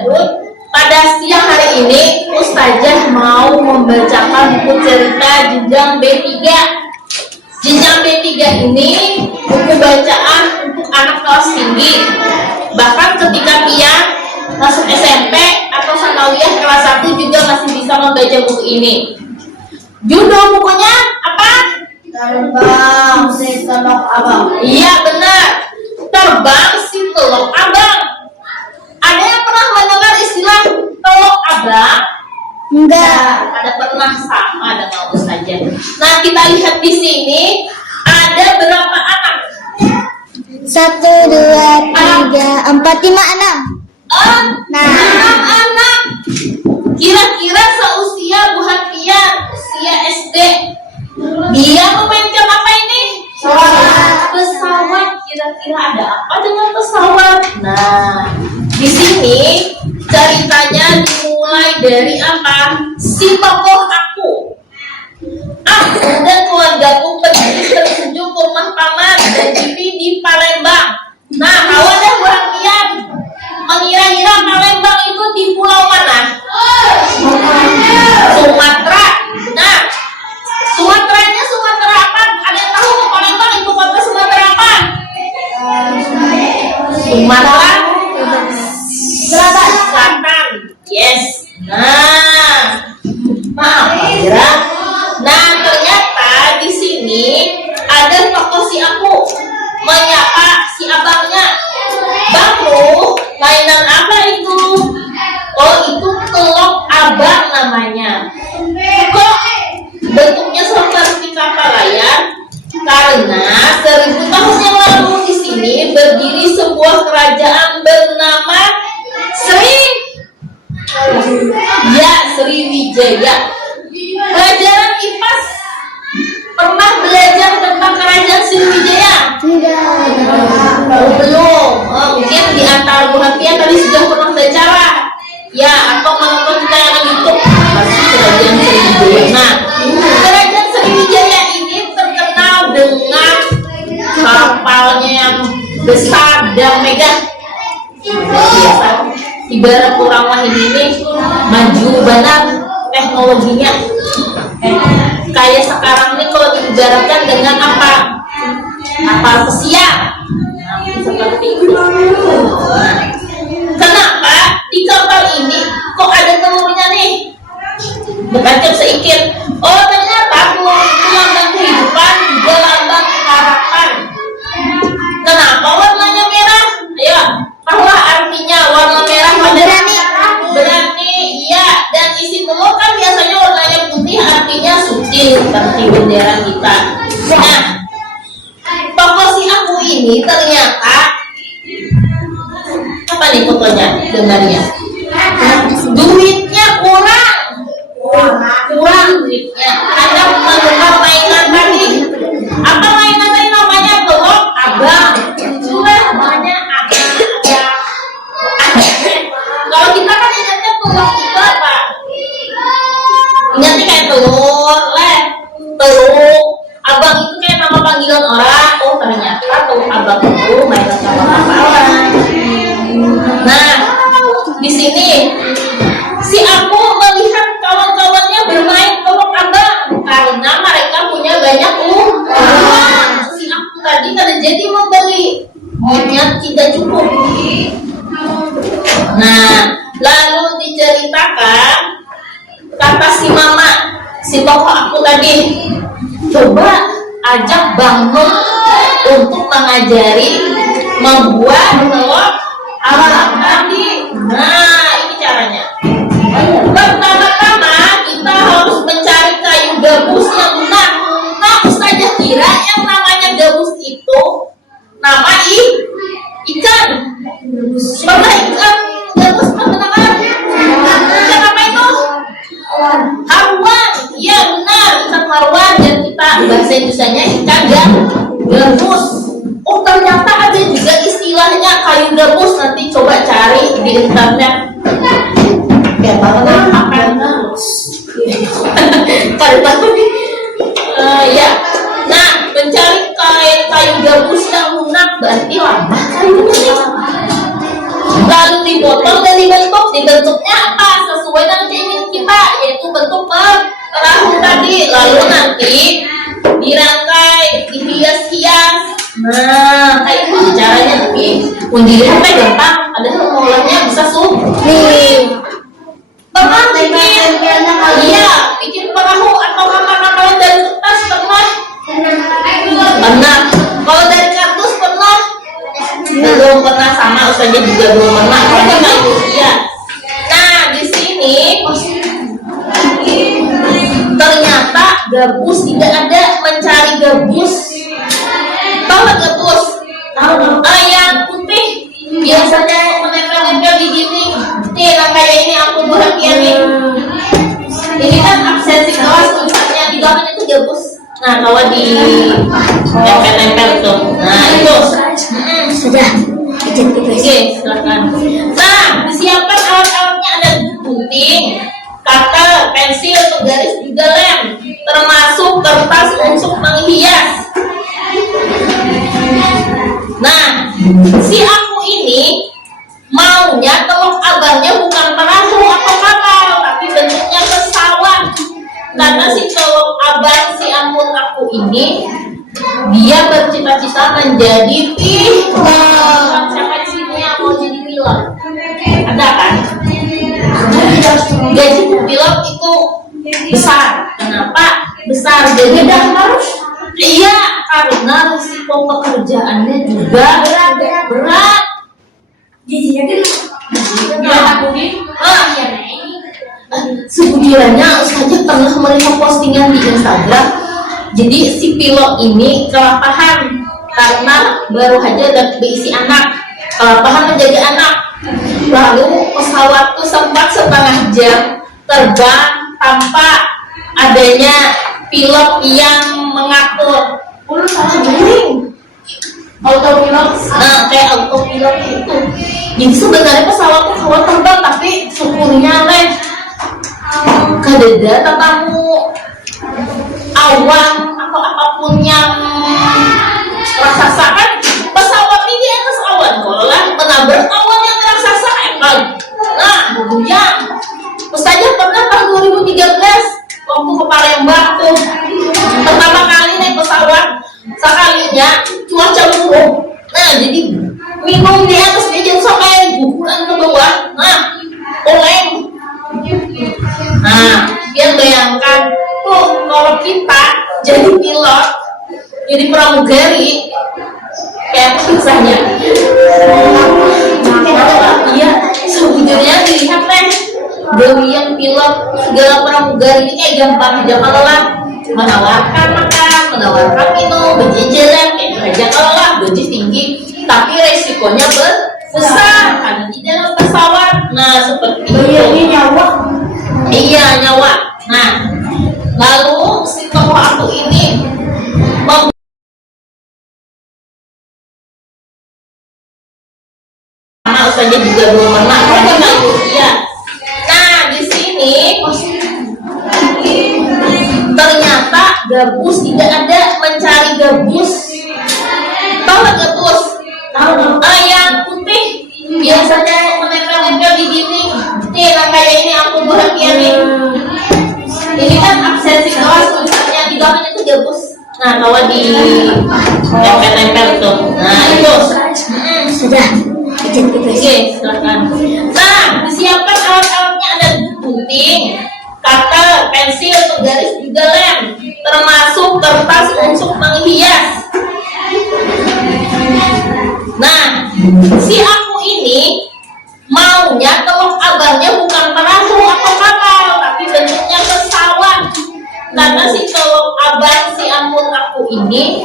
Badut. Pada siang hari ini Ustazah mau membacakan buku cerita Jenjang B3. Jenjang B3 ini buku bacaan untuk anak kelas tinggi. Bahkan ketika dia masuk SMP atau sanawiyah kelas 1 juga masih bisa membaca buku ini. Judul bukunya apa? Terbang si telok abang. Iya benar, Terbang si Telok Abang. Ada yang pernah mendengar istilah telok abang? Enggak. Ada pernah sama dengan Ustazah. Nah kita lihat di sini ada berapa anak? 1, 2, 3, 4, 5, 6. Nah, 6 anak. Kira-kira seusia Bu Hatian, usia SD. Dia memainkan apa ini? Pesawat. Kira-kira ada apa dengan pesawat? Nah, di sini ceritanya dimulai dari apa? Si tokoh aku dan keluargaku pergi berkunjung ke rumah paman dan bibi di Palembang. Nah, kalau ada Bu Hatian mengira-ngira Palembang itu di pulau mana? Sumatera. Nah, Sumateranya Sumatera apa? Ada yang tahu Palembang ibu kota Sumatera apa? Sumatera Selatan. Yes. Nah, maaf Ira. Nah, ternyata di sini ada tokoh si aku menyapa si abangnya. Bang Bro, mainan apa itu? Oh, itu telok abang namanya. Kok bentuknya seperti kapal layar? Karena 1000 tahun yang lalu di sini berdiri sebuah kerajaan bernama Sriwijaya. Pelajaran IPAS pernah belajar tentang kerajaan Sriwijaya? Tidak. Oh, belum. Mungkin di antara Bu Hatian tadi sudah pernah bicara. Ya, atau menonton tayangan YouTube pasti kerajaan Sriwijaya. Nah, kerajaan Sriwijaya ini terkenal dengan kapalnya yang besar dan megah. Biasa, ibarat orang lain ini maju banget teknologinya. Kayak sekarang ini kalau diibaratkan dengan apa? Kapal pesiar. Nah, seperti itu. Kenapa di kapal ini kok ada telurnya nih? Berkacau seikir. Oh, ternyata telur itu lambang kehidupan, juga lambang harapan. Kenapa warnanya merah? Ayo, apa artinya warna merah? Berani. Berani, iya. Dan isi telur kan biasanya warnanya putih, artinya suci seperti bendera kita. Nah, tokoh si aku ini ternyata apa nih fotonya, gambarnya? Duitnya kurang duitnya. Ada mengenal mainan tadi. Apa mainan tadi namanya? Telok abang. Cuma namanya abang. Kalau kita kan ingatnya telok itu apa? Ingatnya kayak telur, telur. Abang itu kayak nama panggilan orang. Oh, ternyata telur abang itu mainan sama kapalan. Nah, di sini si aku melihat kawan-kawannya bermain telok abang karena mereka punya banyak uang. Si aku tadi kada jadi membeli, maunya tidak cukup. Nah, lalu diceritakan kata si mama, si tokoh aku tadi, coba ajak Bang Nun untuk mengajari membuat telok abang tadi. Nah, ini caranya. Pertama-tama kita harus mencari kayu gabus yang lunak. Nah, Ustazah kira yang namanya gabus itu nama ikan. Pernah ikan gabus pernah ikan apa itu? Haruan. Iya benar, ikan haruan. Dan kita bahasa Indonesianya ikan gabus. Oh, ternyata ada juga istilahnya kayu gabus. Nanti coba cari di internet. Ya, apa gabus? Kalau ya. Nah, mencari kayu gabus yang lunak berarti lama. lalu dipotong dan dibentuknya apa sesuai dengan keinginan kita, yaitu bentuk perahu tadi. Lalu nanti dirangkai, dihias-hias. Nah, kayak itu caranya. Tapi dilihat gampang, padahal mengolahnya bisa sulit. Pernah bikin, iya, bikin perahu atau kapal-kapal dari kertas pernah? Pernah. Kalau dari kardus pernah? Belum pernah, sama Ustazah juga belum pernah. Iya. Nah, di sini ternyata gabus tidak ada. Mencari gabus. Tahu nggak gabus? Tahu. Yang putih biasanya menempel-nempel di dinding. Nih, nah kayak ini aku bahagia nih. Ini kan absensi kelas tulisannya di belakangnya itu gabus. Nah, kalau di nempel-nempel tuh. Nah, itu. Sudah. Oke, silakan. Nah, disiapkan alat-alatnya, ada gunting, cutter, pensil, penggaris juga lem, termasuk kertas untuk menghias. Nah, si aku ini maunya teluk abangnya bukan perahu atau kapal, tapi bentuknya pesawat. Karena si teluk abang si ampun aku ini dia bercita-cita menjadi pilot. Siapa di sini yang mau jadi pilot? Ada kan? Gaji pilot itu besar. Kenapa besar? Jadi harus. Iya, karena risiko pekerjaannya juga berat. Gajinya kan? Sejujurnya Ustazah pernah melihat postingan di Instagram. Jadi si pilot ini kelapahan karena baru aja berisi anak, kelapahan menjadi anak. Lalu pesawat itu sempat setengah jam terbang tanpa adanya pilot yang mengatur. Autopilot, kayak autopilot itu. Jadi sebenarnya pesawat itu kalau terbang, tapi syukurnya kadeda tetamu awan atau apapun yang raksasa kan, pesawat ini di atas awan, kalau menabrak awan yang raksasa emang. Nah, goyang. Ustazah pernah tahun 2013 waktu ke Palembang tuh pertama kali naik pesawat, sekalinya cuaca buruk. Nah, jadi minum di atas meja sampai guguran ke bawah. Nah, oleng. Nah, biar bayangkan tuh kalau kita jadi pilot, jadi pramugari, kayak apa kisahnya? Iya, sejujurnya dilihat Dewi yang pilot segala pramugari ini gampang aja kalau menawarkan makan, menawarkan minum, berjejeran, kayak aja kalau gaji tinggi, tapi resikonya besar ada di dalam pesawat. Nah, seperti itu. Nyawa. Iya, nyawa. Nah, lalu si tokoh aku ini sama Ustazah juga belum pernah. Iya. Nah, di sini ternyata gabus tidak ada. Mencari gabus. Tahu nggak gabus? Tahu. Yang putih biasanya menempel-nempel di dinding. Nih, nah kayak ini aku bahagia nih. Ini kan absensi kelas tulisannya di belakangnya itu gabus. Nah, kalau di nempel-nempel tuh. Nah, itu. Sudah. Oke, silakan. Nah, disiapkan alat-alatnya, ada gunting, cutter, pensil, penggaris juga lem, termasuk kertas untuk menghias. Nah, si aku ini maunya teluk abangnya bukan perahu atau kapal, tapi bentuknya pesawat. Karena si teluk abang si ampun aku ini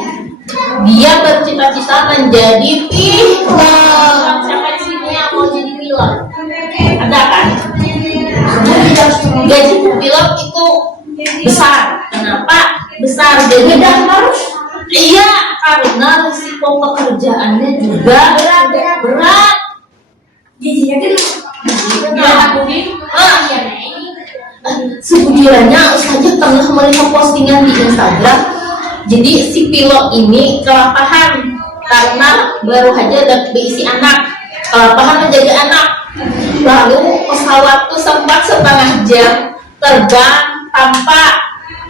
dia bercita-cita menjadi pilot. Siapa di sini yang mau jadi pilot? Ada kan? Gaji pilot itu besar. Kenapa besar? Jadi harus. Iya, karena risiko pekerjaannya juga berat. Gajinya kan? Sejujurnya Ustazah pernah melihat postingan di Instagram. Jadi si pilot ini kelapahan karena baru aja berisi anak, kelapahan menjadi anak. Lalu pesawat itu sempat setengah jam terbang tanpa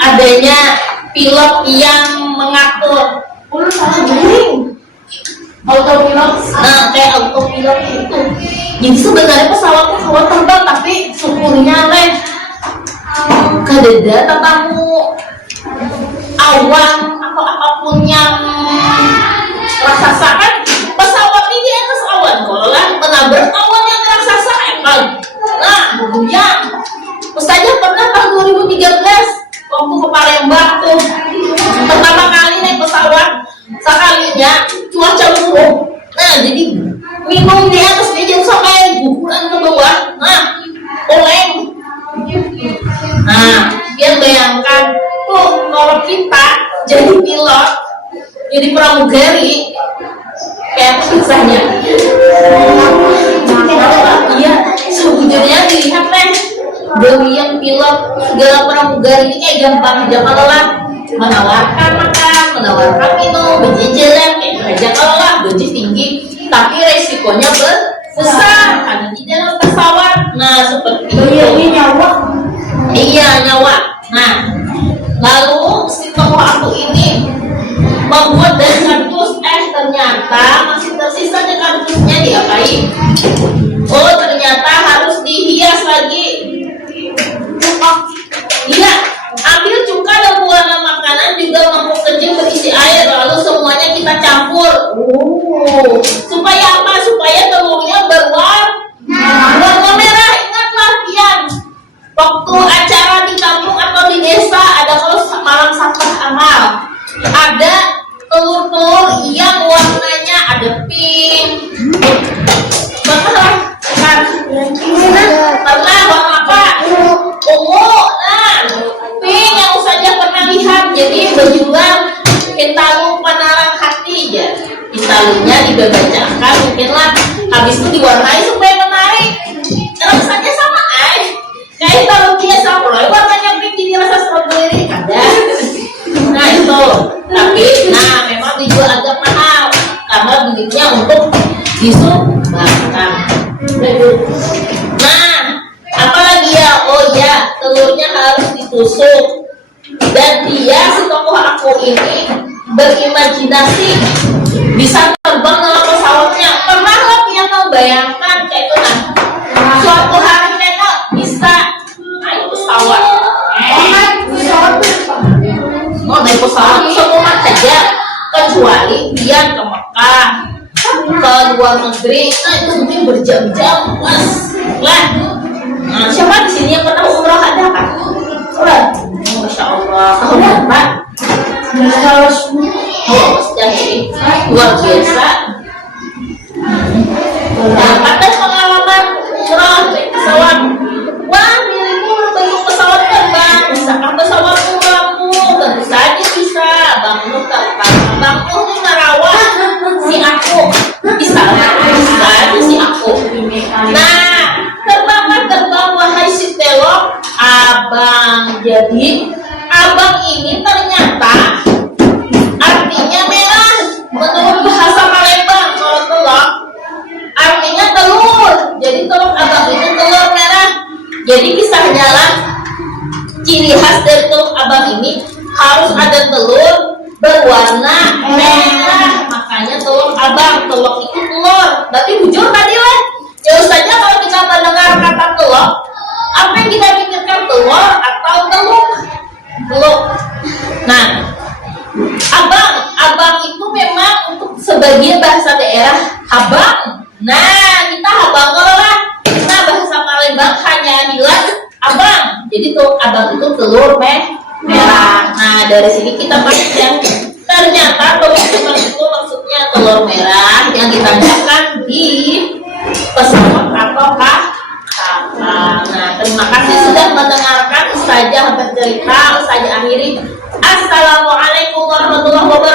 adanya pilot yang mengatur. Salah guling. Autopilot, nah kayak autopilot itu. Jadi sebenarnya pesawatnya pesawat terbang, tapi syukurnya kadeda tetamu awan atau apapun yang raksasa kan pesawat ini di atas awan kalau menabrak awan yang raksasa emang nah goyang. Ustazah pernah tahun 2013 waktu ke Palembang tuh pertama kali naik pesawat, sekalinya cuaca buruk, nah jadi minum di atas meja sampai guguran ke bawah, nah oleng. Nah dia bayangkan tuh kalau kita jadi pilot, jadi pramugari kayak apa susahnya. Iya sejujurnya dilihat Dewi yang pilot segala pramugari ini kayak gampang aja kalau menawarkan makan, menawarkan minum, berjejeran kayak aja kalau gaji tinggi, tapi resikonya besar karena di dalam pesawat. Nah seperti itu. Iya nyawa. Nah lalu si tokoh aku ini membuat dari kardus, ternyata masih tersisa di kardusnya diapain? Oh ternyata harus dihias lagi. Iya, ambil cuka dan pewarna makanan juga mangkuk kecil berisi air, lalu semuanya kita campur. Supaya apa? Supaya telurnya berwarna merah. Ingatlah pian, waktu acara di kampung atau di desa ada kalau malam sampah amal, ada telur-telur yang warnanya ada pink. Pernah warna apa? Ungu. Nah, pink yang saja pernah lihat. Jadi berjual pentalu penarang hati ya. Pentalunya dibacakan mungkinlah. Habis itu diwarnai supaya menarik. Rasanya sama kayak tahu biasa. Kalau warnanya pink jadi rasa strawberry ada. Nah itu. Tapi memang dijual agak mahal karena belinya untuk disumbangkan. Nah, apalagi ya? Oh ya, telurnya harus ditusuk. Dan dia si tokoh aku ini berimajinasi bisa terbang dalam pesawatnya. Pernah yang membayangkan kayak itu suatu hari bisa naik pesawat. Mau naik pesawat semua saja kecuali dia ke Mekah, ke luar negeri. Nah itu mungkin berjam-jam lah. Nah siapa di sini yang pernah umroh ada kan? Masya Allah. Tahun berapa? Jadi luar biasa. Ada pengalaman umroh naik pesawat. Wah milikmu berbentuk pesawat terbang. Misalkan pesawat umrohmu tentu saja bisa. Bangmu ini merawat si aku. Bisa si aku. Nah terbang wahai si telok abang. Jadi abang ini ternyata artinya merah menurut bahasa Palembang. Kalau telok artinya telur. Jadi telur abang itu telur merah. Jadi kisahnya lah ciri khas dari telur abang ini harus ada telur berwarna merah. Makanya telur abang. Telur itu telur. Berarti bujur tadi lah. Ya saja kalau kita mendengar kata telur, apa yang kita pikirkan telur atau telur? Telur. Nah, abang itu memang untuk sebagian bahasa daerah abang. Nah, kita abang lah. Nah, bahasa Palembang hanya bilang abang. Jadi tuh abang itu telur merah. Nah, dari sini kita pastikan ternyata telur itu maksudnya telur merah yang ditanyakan di pesawat atau kapal. Nah, terima kasih sudah mendengarkan Ustazah bercerita. Ustazah akhiri. Assalamualaikum warahmatullahi wabarakatuh.